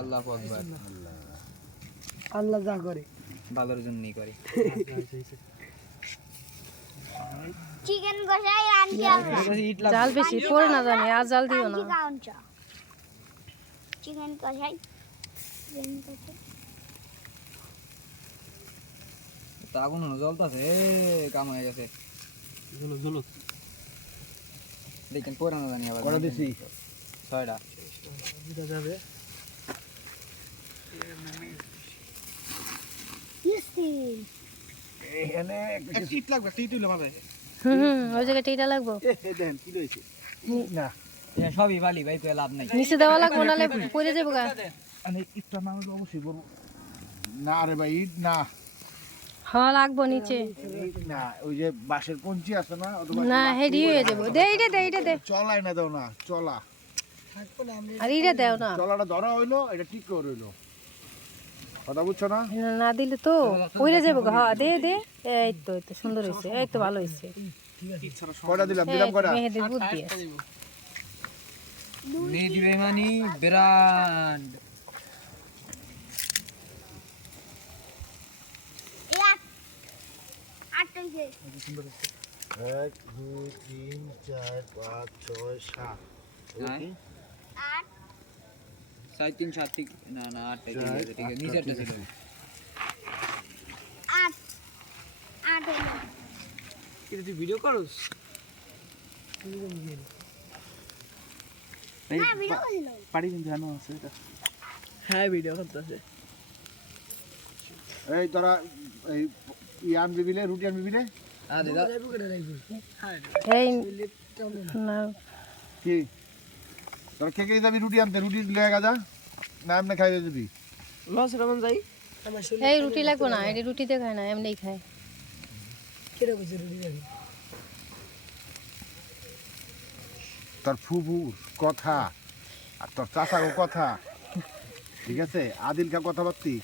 আল্লাহু আকবার। আল্লাহ যা করে ভালোর জন্যই করে। চিকেন কষাই আনছি আমরা জাল বেশি পড়ে না জানি আর জাল দিও না চিকেন কষাই তা আগুন জ্বলতাছে, কাম হয়ে গেছে। দেখেন পরে না জানি আবার কটা দিছি 6টা দিতে যাবে এখানে টিট লাগবে, টিট হইলে ভালো হয়। ওই জায়গায় টিটা লাগবো দেখেন কি লইছে না সবই বালি ভাই, তো লাভ নাই। নিচে দেওয়া লাগবো নালে পড়ে যাবো গা। আমি ইটটা না হলে অবশ্যই বলবো না রে ভাই, ইট না হ্যাঁ লাগবো নিচে ইট না, ওই যে বাঁশের পঞ্চি আছে না, না হেডি হয়ে যাবো। দে এইটা দে এইটা দে চলাই না দাও না, চলা আর এইটা দেও না, চলাটা ধরা হইলো, এটা ঠিক করে হইলো, কথা বুঝছো না? না দিলে তো পড়ে যাবো গা। হ্যাঁ দে দে, এই তো সুন্দর হয়েছে, এই তো ভালো হয়েছে। কয়টা দিলাম, দিলাম কয়টা? মেহেদির বুদ্ধি মেহেদি বেমানি ব্র্যান্ড। এক দুই তিন চার পাঁচ ছয় সাত, 4 3 7 ঠিক না না 8টা ঠিক আছে, ঠিক আছে নিচেরটা ছিল 8 হলো কি তুই ভিডিও করস? না ভিডিও করছিল পারি কিন্তু জানো আছে এটা। হ্যাঁ ভিডিও করতেছে। এই তোরা এই ইয়ান বিবিলে রুটি আন বিবিলে আরে দা এই না কি তোরা কে কে যাবি রুটি আনতে? রুটি লয়ে গা যা, না এমনি খাইয়ে দিবি? লস রমন যাই এই রুটি লাগবো না, এটি রুটিতে খায় না, এমনিই খায়। কেটে কইছে রুটি যাবি তোর ফুফুর কথা আর তোর চাচার কথা, ঠিক আছে? আদিল কা কথাবার্তি